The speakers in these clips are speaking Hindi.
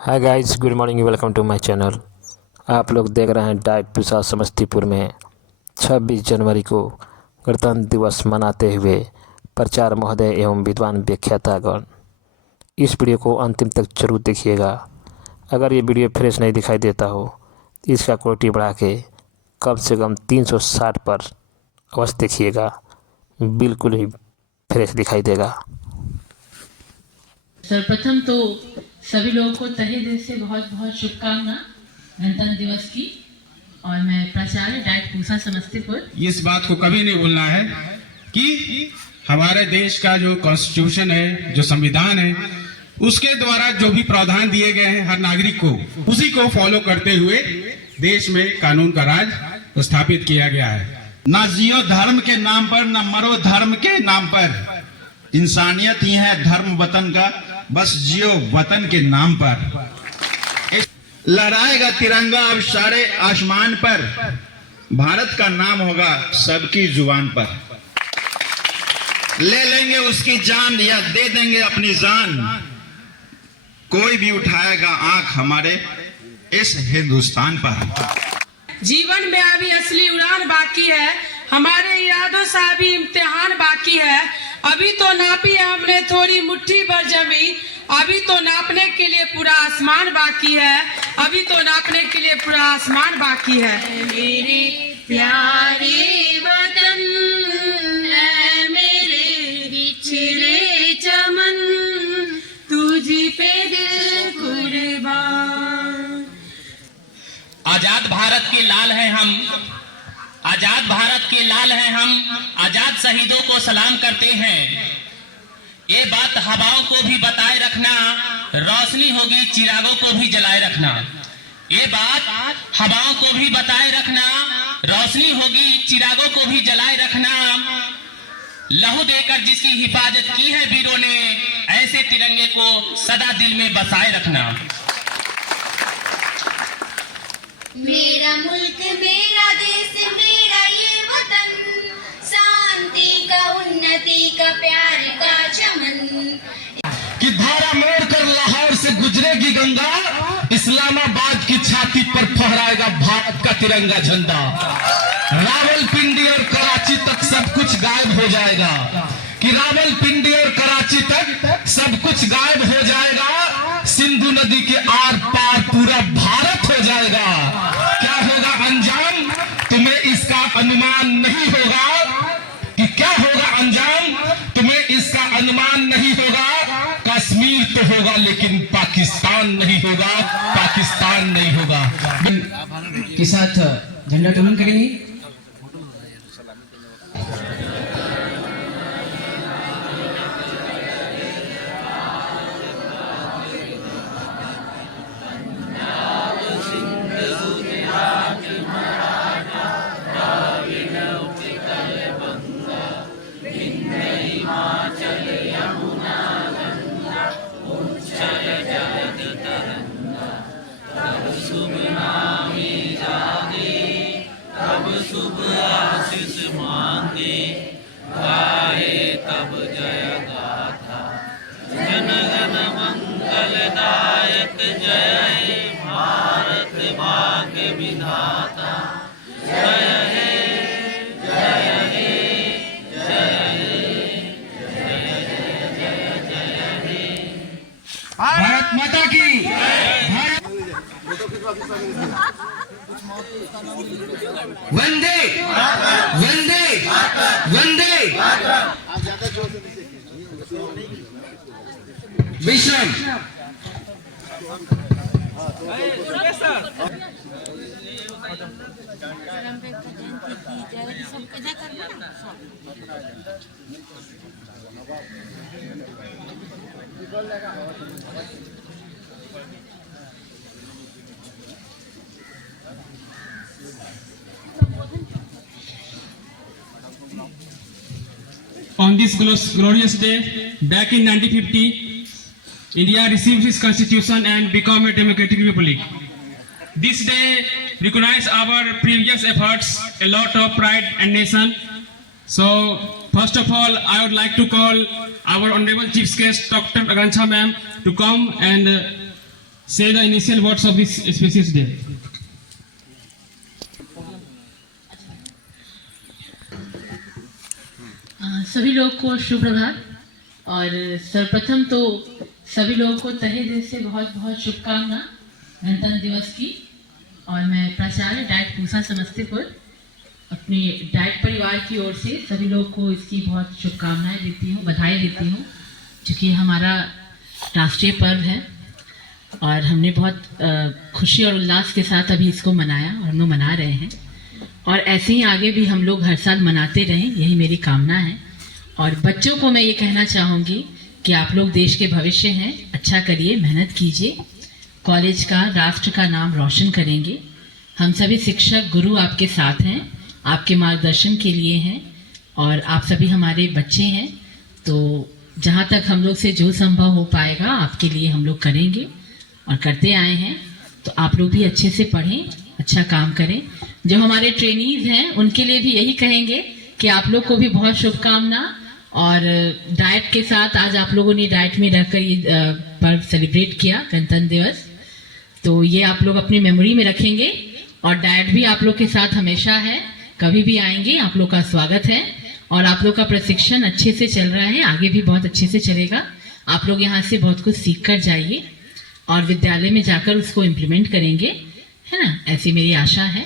Hi guys, good morning, welcome to my channel. आप लोग देख रहे हैं डाइट टूसा समस्तीपुर में 26 जनवरी को गणतंत्र दिवस मनाते हुए प्रचार महोदय एवं विद्वान व्याख्यातागण। इस वीडियो को अंतिम तक जरूर देखिएगा। अगर ये वीडियो फ्रेश नहीं दिखाई देता हो तो इसका क्वालिटी बढ़ा के कम से कम 360 पर अवश्य देखिएगा, बिल्कुल ही फ्रेश दिखाई देगा। सर्वप्रथम तो सभी लोगों को तहे दिल से बहुत बहुत शुभकामना गणतंत्र दिवस की। और मैं प्राचार्य डाइट पूसा समस्तीपुर। इस बात को कभी नहीं भूलना है कि हमारे देश का जो कॉन्स्टिट्यूशन है, जो संविधान है, उसके द्वारा जो भी प्रावधान दिए गए हैं हर नागरिक को, उसी को फॉलो करते हुए देश में कानून का राज स्थापित किया गया है। ना जियो धर्म के नाम पर, न मरो धर्म के नाम पर। इंसानियत ही है धर्म वतन का, बस जियो वतन के नाम पर। लहराएगा तिरंगा अब सारे आसमान पर, भारत का नाम होगा सबकी जुबान पर। ले लेंगे उसकी जान या दे देंगे अपनी जान, कोई भी उठाएगा आंख हमारे इस हिंदुस्तान पर। जीवन में अभी असली उड़ान बाकी है, हमारे इरादों से अभी इम्तिहान बाकी है। अभी तो नापी है हमने थोड़ी मुट्ठी भर जमी, अभी तो नापने के लिए पूरा आसमान बाकी है, अभी तो नापने के लिए पूरा आसमान बाकी है। मेरे प्यारे वतन है, मेरे बिछड़े चमन, तुझी पे दिल कुर्बान। आजाद भारत के लाल हैं हम, आजाद भारत के लाल हैं हम, आजाद शहीदों को सलाम करते हैं। ये बात हवाओं को भी बताए रखना, रोशनी होगी चिरागों को भी जलाए रखना। ये बात हवाओं को भी बताए रखना, रोशनी होगी चिरागों को भी जलाए रखना। लहू देकर जिसकी हिफाजत की है वीरों ने, ऐसे तिरंगे को सदा दिल में बसाए रखना। मेरा मुल्क मेरा देश मेरा ये वतन, शांति का उन्नति का प्यार का चमन। कि धारा मोड़कर लाहौर से गुजरेगी गंगा, इस्लामाबाद की छाती पर फहराएगा भारत का तिरंगा झंडा। रावलपिंडी और कराची तक सब कुछ गायब हो जाएगा, कि रावलपिंडी और कराची तक सब कुछ गायब हो जाएगा। सिंधु नदी के आर पार पूरा भारत हो जाएगा। क्या होगा अंजाम, तुम्हें इसका अनुमान नहीं होगा कि क्या होगा अंजाम, तुम्हें इसका अनुमान नहीं होगा। कश्मीर तो होगा लेकिन पाकिस्तान नहीं होगा, पाकिस्तान नहीं होगा। के साथ झंडा उत्तोलन करेंगे। भारत माता की वंदे वंदे वंदे। विश्राम। On this glorious day, back in 1950, India received its constitution and became a democratic republic. This day recognizes our previous efforts, a lot of pride and nation. So, first of all, I would like to call our Honorable Chief Guest, Dr. Agancha Ma'am, to come and say the initial words of this Species Day. सभी लोग को शुभ प्रभात। और सर्वप्रथम तो सभी लोगों को तहे दिल से बहुत बहुत शुभकामना गणतंत्र दिवस की। और मैं प्राचार्य डाइट पूसा समस्तीपुर अपने डाइट परिवार की ओर से सभी लोग को इसकी बहुत शुभकामनाएं देती हूँ, बधाई देती हूँ, क्योंकि हमारा राष्ट्रीय पर्व है और हमने बहुत खुशी और उल्लास के साथ अभी इसको मनाया और हम लोग मना रहे हैं। और ऐसे ही आगे भी हम लोग हर साल मनाते रहें, यही मेरी कामना है। और बच्चों को मैं ये कहना चाहूँगी कि आप लोग देश के भविष्य हैं, अच्छा करिए, मेहनत कीजिए, कॉलेज का, राष्ट्र का नाम रोशन करेंगे। हम सभी शिक्षक गुरु आपके साथ हैं, आपके मार्गदर्शन के लिए हैं और आप सभी हमारे बच्चे हैं। तो जहाँ तक हम लोग से जो संभव हो पाएगा आपके लिए हम लोग करेंगे और करते आए हैं। तो आप लोग भी अच्छे से पढ़ें, अच्छा काम करें। जो हमारे ट्रेनीज हैं उनके लिए भी यही कहेंगे कि आप लोग को भी बहुत शुभकामना। और डाइट के साथ आज आप लोगों ने डाइट में रहकर ये पर्व सेलिब्रेट किया, गणतंत्र दिवस, तो ये आप लोग अपनी मेमोरी में रखेंगे। और डाइट भी आप लोग के साथ हमेशा है, कभी भी आएंगे, आप लोग का स्वागत है। और आप लोग का प्रशिक्षण अच्छे से चल रहा है, आगे भी बहुत अच्छे से चलेगा। आप लोग यहाँ से बहुत कुछ सीख कर जाइए और विद्यालय में जाकर उसको इम्प्लीमेंट करेंगे, है ना, ऐसी मेरी आशा है।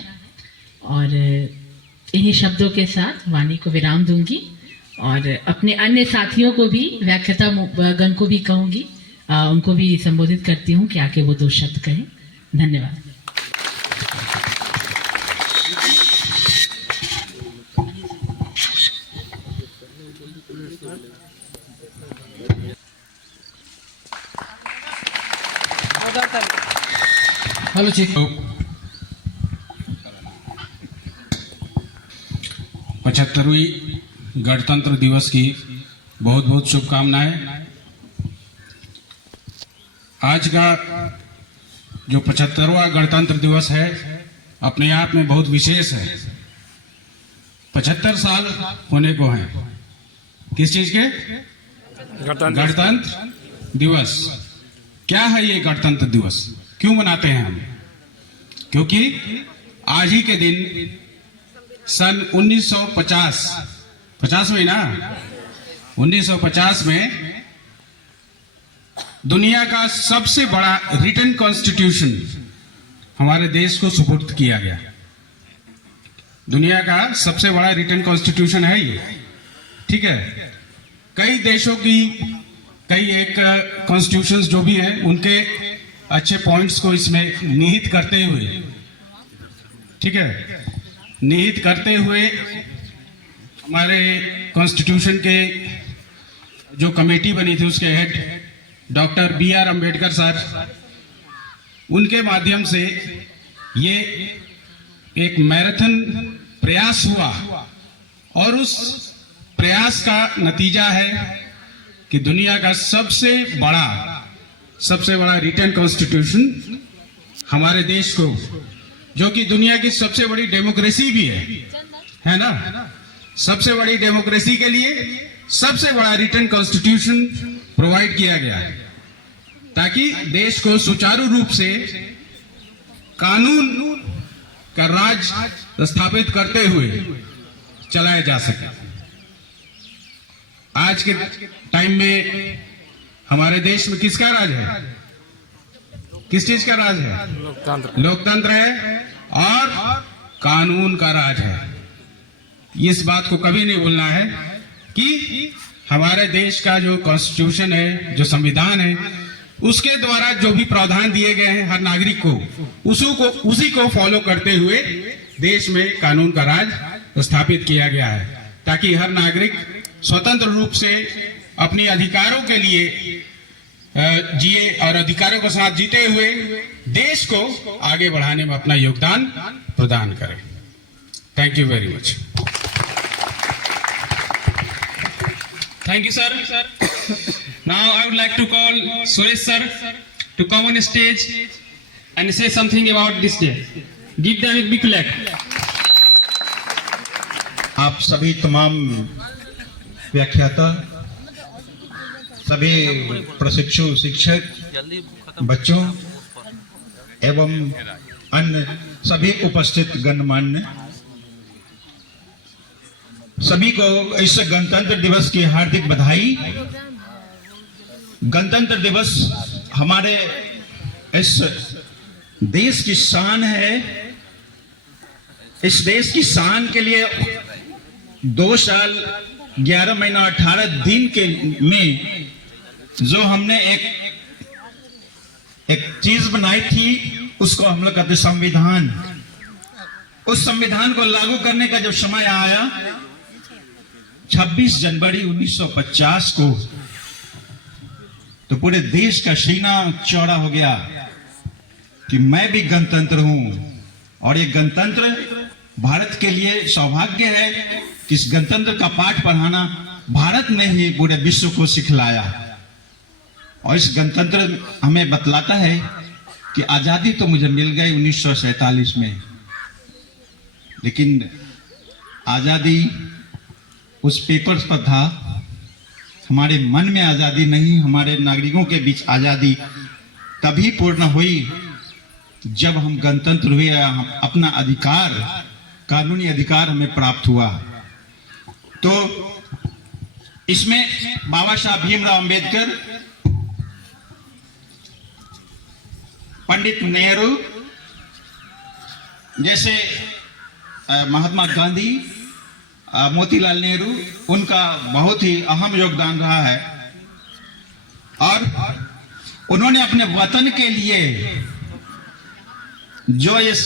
और इन्हीं शब्दों के साथ वाणी को विराम दूंगी और अपने अन्य साथियों को भी, व्याख्याता गण को भी कहूँगी, उनको भी संबोधित करती हूँ कि आके वो 2 शब्द कहें। धन्यवाद। Hello chief. 75वीं गणतंत्र दिवस की बहुत बहुत शुभकामनाएं। आज का जो 75वां गणतंत्र दिवस है अपने आप में बहुत विशेष है। 75 साल होने को हैं किस चीज के? गणतंत्र दिवस। क्या है ये गणतंत्र दिवस, क्यों मनाते हैं हम? क्योंकि आज ही के दिन सन 1950 में ना, 1950 में दुनिया का सबसे बड़ा रिटन कॉन्स्टिट्यूशन हमारे देश को सुपुर्द किया गया। दुनिया का सबसे बड़ा रिटन कॉन्स्टिट्यूशन है ये, ठीक है। कई देशों की कई एक कॉन्स्टिट्यूशंस जो भी हैं उनके अच्छे पॉइंट्स को इसमें निहित करते हुए, ठीक है, निहित करते हुए हमारे कॉन्स्टिट्यूशन के जो कमेटी बनी थी उसके head doctor B.R. Ambedkar sir, उनके माध्यम से ये एक मैराथन प्रयास हुआ और उस प्रयास का नतीजा है कि दुनिया का सबसे बड़ा रिटन कॉन्स्टिट्यूशन हमारे देश को, जो कि दुनिया की सबसे बड़ी डेमोक्रेसी भी है ना, सबसे बड़ी डेमोक्रेसी के लिए सबसे बड़ा रिटन कॉन्स्टिट्यूशन प्रोवाइड किया गया है, ताकि देश को सुचारू रूप से कानून का राज स्थापित करते हुए चलाया जा सके। आज के टाइम में हमारे देश में किसका राज है? किस चीज का राज है? लोकतंत्र है और कानून का राज है। इस बात को कभी नहीं भूलना है कि हमारे देश का जो कॉन्स्टिट्यूशन है, जो संविधान है, उसके द्वारा जो भी प्रावधान दिए गए हैं हर नागरिक को, उसी को फॉलो करते हुए देश में कानून का राज स्थापित किया गया है, ताकि हर नागरिक स्वतंत्र रूप से अपने अधिकारों के लिए जिए और अधिकारों के साथ जीते हुए देश को आगे बढ़ाने में अपना योगदान प्रदान करें। Thank you very much. Thank you, sir. Now I would like to call Suresh sir to come on stage and say something about this day. Give them a big clap. आप सभी तमाम व्याख्याता, सभी प्रशिक्षु शिक्षक, बच्चों एवं अन्य सभी उपस्थित गणमान्य सभी को इस गणतंत्र दिवस की हार्दिक बधाई। गणतंत्र दिवस हमारे इस देश की शान है। इस देश की शान के लिए 2 साल 11 महीना 18 दिन के में जो हमने एक चीज बनाई थी उसको हम लोग कहते संविधान। उस संविधान को लागू करने का जब समय आया 26 जनवरी 1950 को, तो पूरे देश का सीना चौड़ा हो गया कि मैं भी गणतंत्र हूं। और ये गणतंत्र भारत के लिए सौभाग्य है कि इस गणतंत्र का पाठ पढ़ाना भारत ने ही पूरे विश्व को सिखलाया। और इस गणतंत्र हमें बतलाता है कि आजादी तो मुझे मिल गई 1947 में, लेकिन आजादी उस पेपर्स पर था, हमारे मन में आजादी नहीं। हमारे नागरिकों के बीच आजादी तभी पूर्ण हुई जब हम गणतंत्र हुए, अपना अधिकार, कानूनी अधिकार हमें प्राप्त हुआ। तो इसमें बाबा साहब भीमराव अंबेडकर, पंडित नेहरू जैसे महात्मा गांधी, मोतीलाल नेहरू, उनका बहुत ही अहम योगदान रहा है। और उन्होंने अपने वतन के लिए जो इस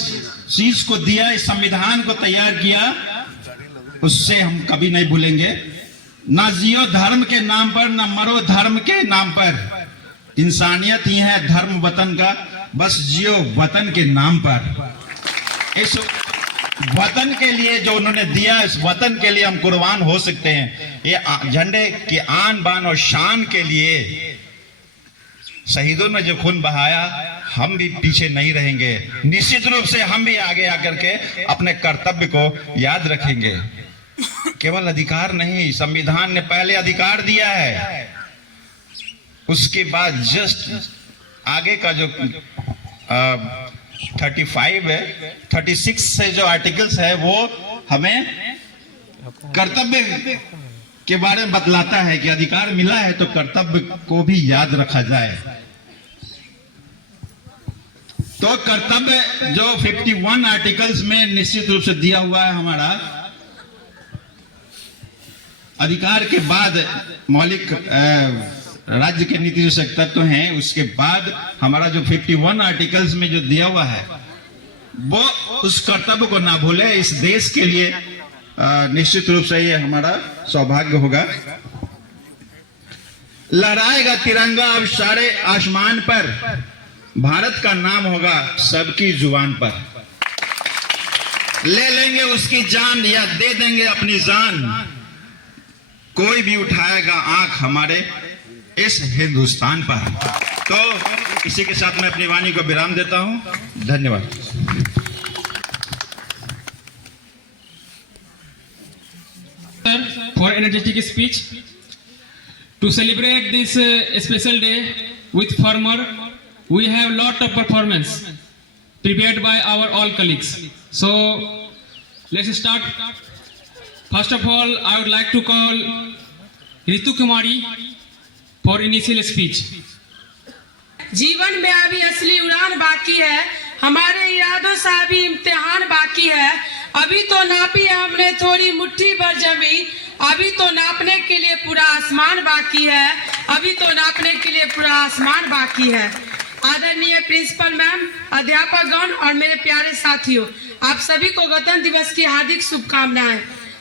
चीज को दिया, इस संविधान को तैयार किया, उससे हम कभी नहीं भूलेंगे। ना जियो धर्म के नाम पर, ना मरो धर्म के नाम पर। इंसानियत ही है धर्म वतन का, बस जियो वतन के नाम पर। इस वतन के लिए जो उन्होंने दिया, इस वतन के लिए हम कुर्बान हो सकते हैं। ये झंडे की आन बान और शान के लिए शहीदों ने जो खून बहाया, हम भी पीछे नहीं रहेंगे। निश्चित रूप से हम भी आगे आकर के अपने कर्तव्य को याद रखेंगे। केवल अधिकार नहीं, संविधान ने पहले अधिकार दिया है, उसके बाद जस्ट आगे का जो 35 है, 36 से जो आर्टिकल्स है वो हमें कर्तव्य के बारे में बतलाता है कि अधिकार मिला है तो कर्तव्य को भी याद रखा जाए। तो कर्तव्य जो 51 आर्टिकल्स में निश्चित रूप से दिया हुआ है, हमारा अधिकार के बाद मौलिक राज्य के नीति जो तत्व हैं, उसके बाद हमारा जो 51 आर्टिकल्स में जो दिया हुआ है, वो उस कर्तव्य को ना भूले। इस देश के लिए निश्चित रूप से ये हमारा सौभाग्य होगा। लहराएगा तिरंगा अब सारे आसमान पर, भारत का नाम होगा सबकी जुबान पर। ले लेंगे उसकी जान या दे देंगे अपनी जान, कोई भी उठाएगा आंख हमारे इस हिंदुस्तान पर। तो इसी के साथ मैं अपनी वाणी को विराम देता हूं। धन्यवाद। For energetic speech, to celebrate this special day with farmer, we have lot of performance prepared by our all colleagues. So let's start. First of all, I would like to call Ritu Kumari for initial speech. जीवन में अभी असली उड़ान बाकी है, हमारे इरादों से अभी इम्तिहान बाकी है। अभी तो नापी हमने थोड़ी मुट्ठी भर जमी, अभी तो नापने के लिए पूरा आसमान बाकी है, अभी तो नापने के लिए पूरा आसमान बाकी है। आदरणीय प्रिंसिपल मैम, अध्यापकगण और मेरे प्यारे साथियों, आप सभी को गणतंत्र दिवस की हार्दिक शुभकामनाएं।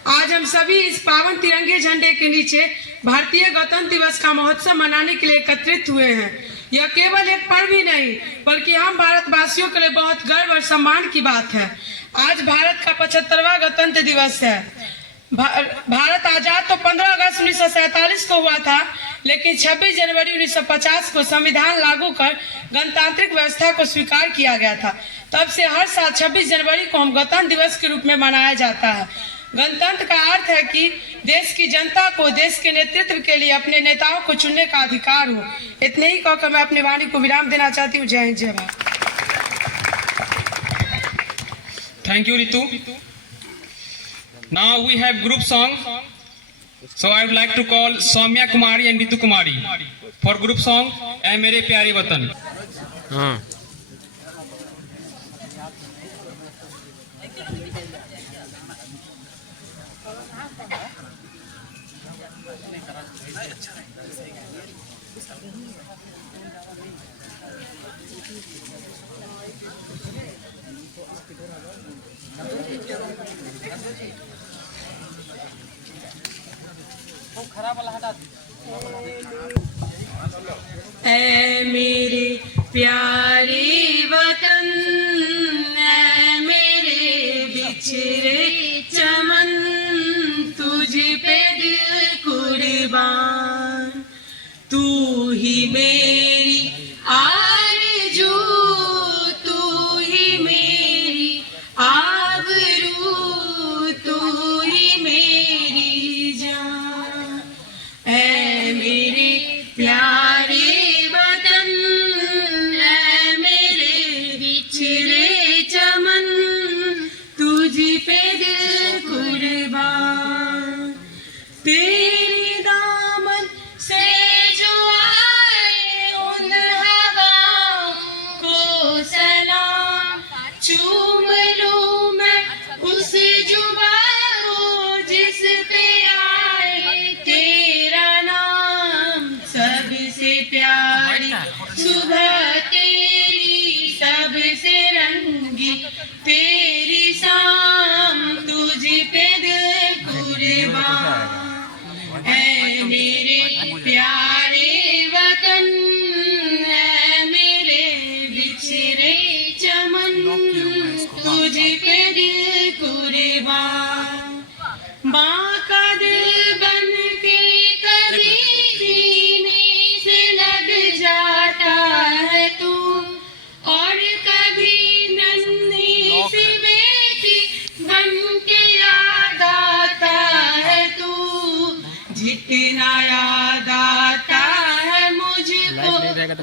आज हम सभी इस पावन तिरंगे झंडे के नीचे भारतीय गणतंत्र दिवस का महोत्सव मनाने के लिए एकत्रित हुए हैं। यह केवल एक पर्व ही नहीं, बल्कि हम भारतवासियों के लिए बहुत गर्व और सम्मान की बात है। आज भारत का 75वां गणतंत्र दिवस है। भारत आजाद तो 15 अगस्त 1947 को हुआ था, लेकिन 26 जनवरी 1950 को संविधान लागू कर गणतांत्रिक व्यवस्था को स्वीकार किया गया था। तब से हर साल 26 जनवरी को हम गणतंत्र दिवस के रूप में मनाया जाता है। गणतंत्र का अर्थ है कि देश की जनता को देश के नेतृत्व के लिए अपने नेताओं को चुनने का अधिकार हो। इतने ही कहकर मैं अपनी वाणी को विराम देना चाहती हूँ। जय हिंद, जय Bharat. thank you, Ritu. Now we have group song. So I would like to call Soumya Kumari and Ritu Kumari for group song "ऐ मेरे प्यारे वतन." ऐ मेरे प्यारे वतन, ऐ मेरे बिछड़े चमन, तुझ पे दिल कुर्बान। तू ही मेरी आरज़ू, तू ही मेरी आबरू, तू ही मेरी जान। ऐ मेरे प्यारे वतन, ऐ मेरे बिछड़े चमन, तुझ पे दिल कुर्बान। तेरी दामन से जो आए उन हवाओं को सलाम, चूम लूं मैं उस जुबा को जिस पे आए तेरा नाम। सबसे प्यारी सुबह तेरी, सबसे रंगी तेरी शाम, तुझ पे दिल कुर्बान। ऐ मेरे प्यारे वतन, ऐ मेरे बिछड़े चमन, तुझ पे दिल कुर्बान। माँ का दिल बन के कभी सीने से लग जाता है तू, और कभी नन्ही सी बेटी बन के याद आता है तू। जितना याद आता है मुझको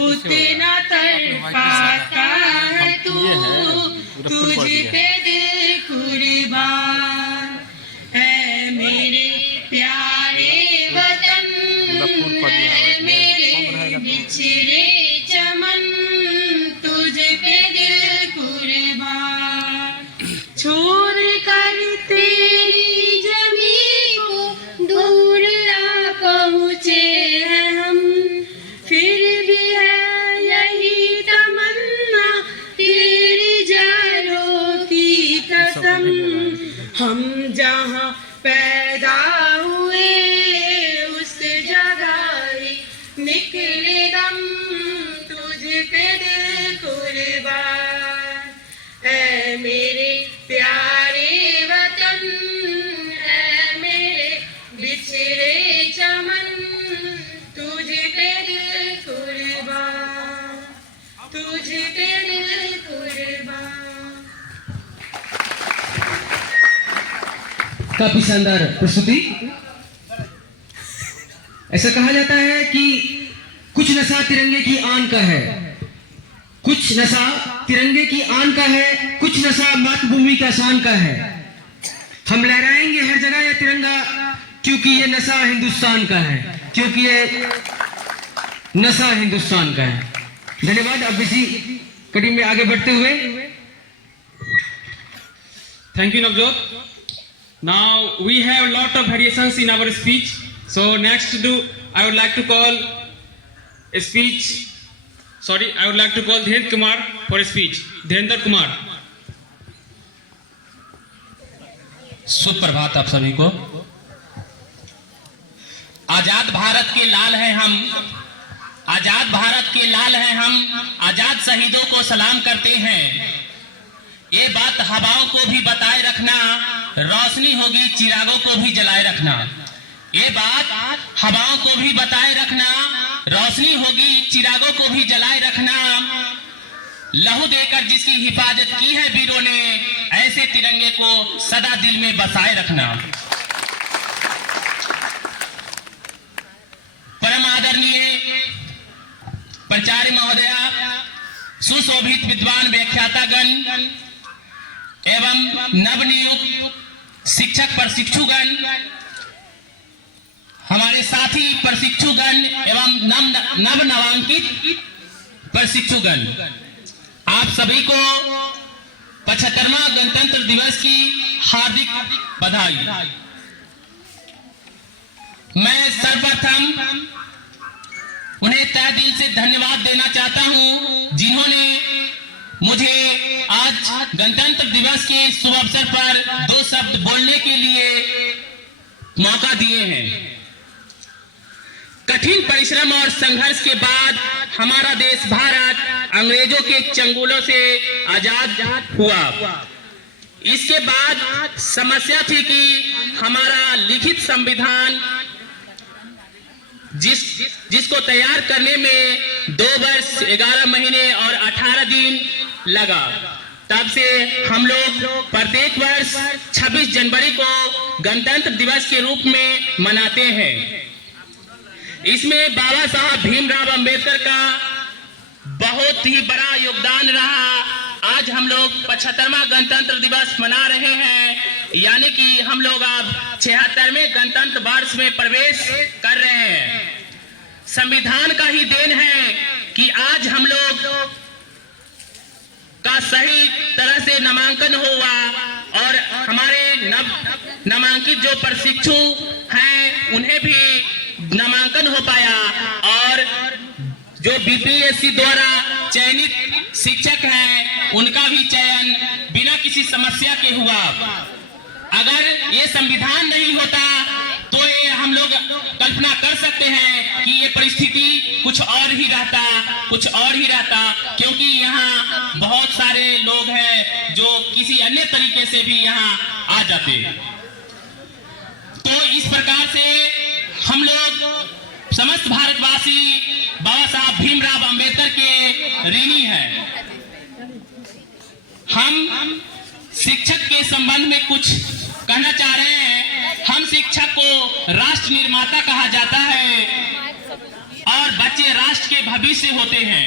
उतना तड़पाता है तू, तुझ पे दिल कुर्बान। ऐ मेरे प्यारे वतन, ऐ मेरे बिछड़े चमन, तुझ पे दिल कुर्बान। छोड़ कर तेरी जमी को दूर आ पहुँचे हैं हम, फिर भी है यही तमन्ना तेरी जारों की कसम। हम जहाँ पैदा हुए उस जगह ही निकले दम, तुझ पे दिल कुर्बान। ऐ मेरे प्यारे वतन, ऐ मेरे बिछड़े चमन, तुझ पे दिल कुर्बान, तुझ पे दिल कुर्बान। काफी शानदार प्रस्तुति। ऐसा कहा जाता है कि कुछ नशा तिरंगे की आन का है, कुछ नशा तिरंगे की आन का है, कुछ नशा मातृभूमि का शान का है। हम लहराएंगे हर जगह ये तिरंगा, क्योंकि ये नशा हिंदुस्तान का है, क्योंकि ये नशा हिंदुस्तान का है। धन्यवाद। अब इसी कड़ी में आगे बढ़ते हुए Thank you, Navjot. Now we have a lot of variations in our speech. So next I would like to call a speech. Sorry, I would like to call Dhendra Kumar for a speech. Dhendra Kumar. सुप्रभात आप सभी को। आजाद भारत के लाल हैं हम, आजाद भारत के लाल हैं हम, आजाद शहीदों को सलाम करते हैं। ये बात हवाओं को भी बताए रखना, रोशनी होगी चिरागों को भी जलाए रखना। ये बात हवाओं को भी बताए रखना, रोशनी होगी चिरागों को भी जलाए रखना। लहू देकर जिसकी हिफाजत की है वीरों ने, ऐसे तिरंगे को सदा दिल में बसाए रखना। परम आदरणीय प्राचार्य महोदया, सुशोभित विद्वान व्याख्यातागण एवं नवनियुक्त शिक्षक प्रशिक्षुगण, हमारे साथी प्रशिक्षुगण एवं नवनामांकित प्रशिक्षुगण, आप सभी को 75वां गणतंत्र दिवस की हार्दिक बधाई। मैं सर्वप्रथम उन्हें तहे दिल से धन्यवाद देना चाहता हूं, जिन्होंने मुझे आज गणतंत्र दिवस के शुभ अवसर पर 2 शब्द बोलने के लिए मौका दिए हैं। कठिन परिश्रम और संघर्ष के बाद हमारा देश भारत अंग्रेजों के चंगुलों से आजाद हुआ। इसके बाद समस्या थी कि हमारा लिखित संविधान जिसको तैयार करने में 2 वर्ष 11 महीने और 18 दिन लगा। तब से हम लोग प्रत्येक वर्ष 26 जनवरी को गणतंत्र दिवस के रूप में मनाते हैं। इसमें बाबा साहब भीमराव अंबेडकर का बहुत ही बड़ा योगदान रहा। आज हम लोग 75वां गणतंत्र दिवस मना रहे हैं, यानी कि हम लोग अब 76वें गणतंत्र वर्ष में प्रवेश कर रहे हैं। संविधान का ही देन है कि आज हम लोग का सही तरह से नामांकन हुआ और हमारे नामांकित जो प्रशिक्षु हैं उन्हें भी नामांकन हो पाया और जो बीपीएससी द्वारा चयनित शिक्षक हैं उनका भी चयन बिना किसी समस्या के हुआ। अगर ये संविधान नहीं होता तो ये हम लोग कल्पना कर सकते हैं कि ये परिस्थिति कुछ और ही रहता, क्योंकि यहाँ बहुत सारे लोग हैं जो किसी अन्य तरीके से भी यहाँ आ जाते हैं। तो इस प्रकार से हम लोग समस्त भारतवासी बाबा साहब भीमराव अंबेडकर के ऋणी हैं। हम शिक्षक के संबंध में कुछ कहना चाह रहे हैं। हम शिक्षक को राष्ट्र निर्माता कहा जाता है और बच्चे राष्ट्र के भविष्य होते हैं।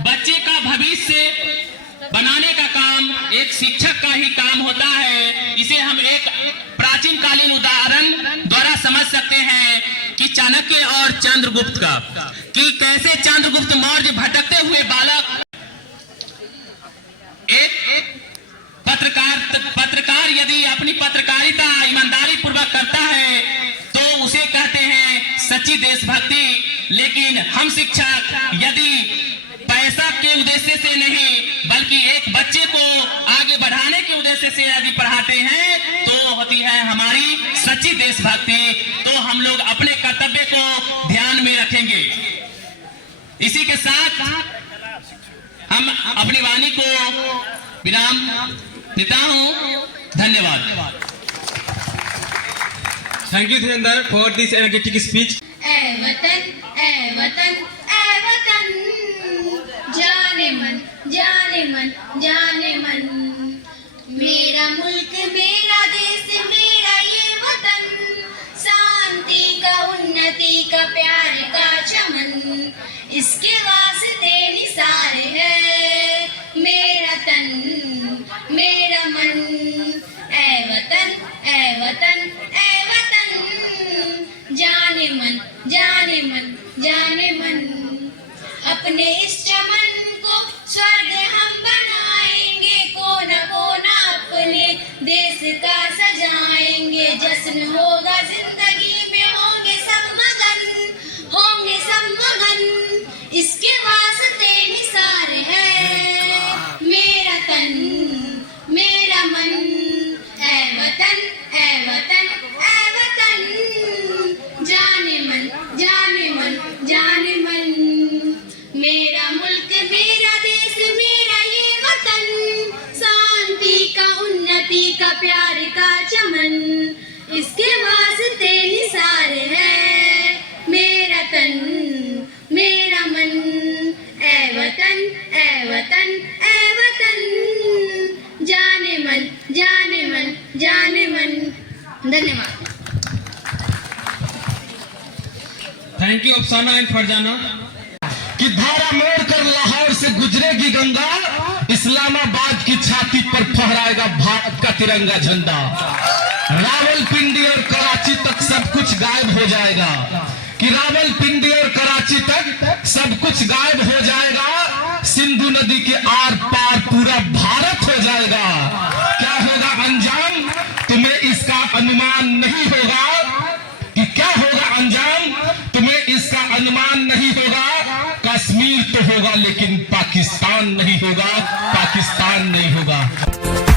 बच्चे का भविष्य बनाने का काम एक शिक्षक का ही काम होता है। इसे हम एक प्राचीन कालीन उदाहरण द्वारा समझ सकते हैं कि चाणक्य और चंद्रगुप्त का, कि कैसे चंद्रगुप्त मौर्य भटकते हुए बालक एक पत्रकार यदि अपनी पत्रकारिता ईमानदारी पूर्वक करता है तो उसे कहते हैं सच्ची देशभक्ति। लेकिन हम शिक्षक यदि पैसा के उद्देश्य से नहीं बल्कि एक बच्चे को आगे बढ़ाने के उद्देश्य से यदि पढ़ाते हैं तो होती है हमारी सच्ची देशभक्ति। तो हम लोग अपने कर्तव्य को ध्यान में रखेंगे। इसी के साथ हम अपनी वाणी को विराम देता हूं। धन्यवाद। Thank you, Dhirendra, for this energetic speech. ऐ वतन ऐ वतन ऐ वतन, जाने मन जाने मन जाने मन, मेरा मुल्क मेरा देश मेरा ये वतन, शांति का उन्नति का प्यार का चमन, इसके वास्ते निसार है मेरा तन मेरा मन। ऐ वतन ऐ वतन ऐ वतन, जाने मन जाने मन जाने मन, अपने इस चमन को स्वर्ग हम बनाएंगे, कोना कोना अपने देश का सजाएंगे। जश्न होगा जिंदगी में, होंगे सब मगन, इसके वास्ते निसार है मेरा तन मेरा मन। ऐ वतन ऐ वतन ऐ वतन, जाने मन जाने मन जाने मन, मेरा मुल्क मेरा देश मेरा ये वतन, शांति का उन्नति का प्यार का चमन, इसके वास्ते निसार है मेरा तन मेरा मन। ऐ वतन ऐ वतन ऐ वतन, जाने मन जाने मन जाने मन। धन्यवाद। Thank you, Afsana and Farjana. कि धारा मोड़ कर लाहौर से गुजरेगी गंगा, इस्लामाबाद की छाती पर फहराएगा भारत का तिरंगा झंडा। रावलपिंडी और कराची तक सब कुछ गायब हो जाएगा, कि रावलपिंडी और कराची तक सब कुछ गायब हो जाएगा, सिंधु नदी के आर पार पूरा भारत हो जाएगा। क्या होगा अंजाम, तुम्हें इसका अनुमान नहीं होगा कि क्या होगा अंजाम, तुम्हें इसका अनुमान नहीं होगा। कश्मीर तो होगा लेकिन पाकिस्तान नहीं होगा, पाकिस्तान नहीं होगा।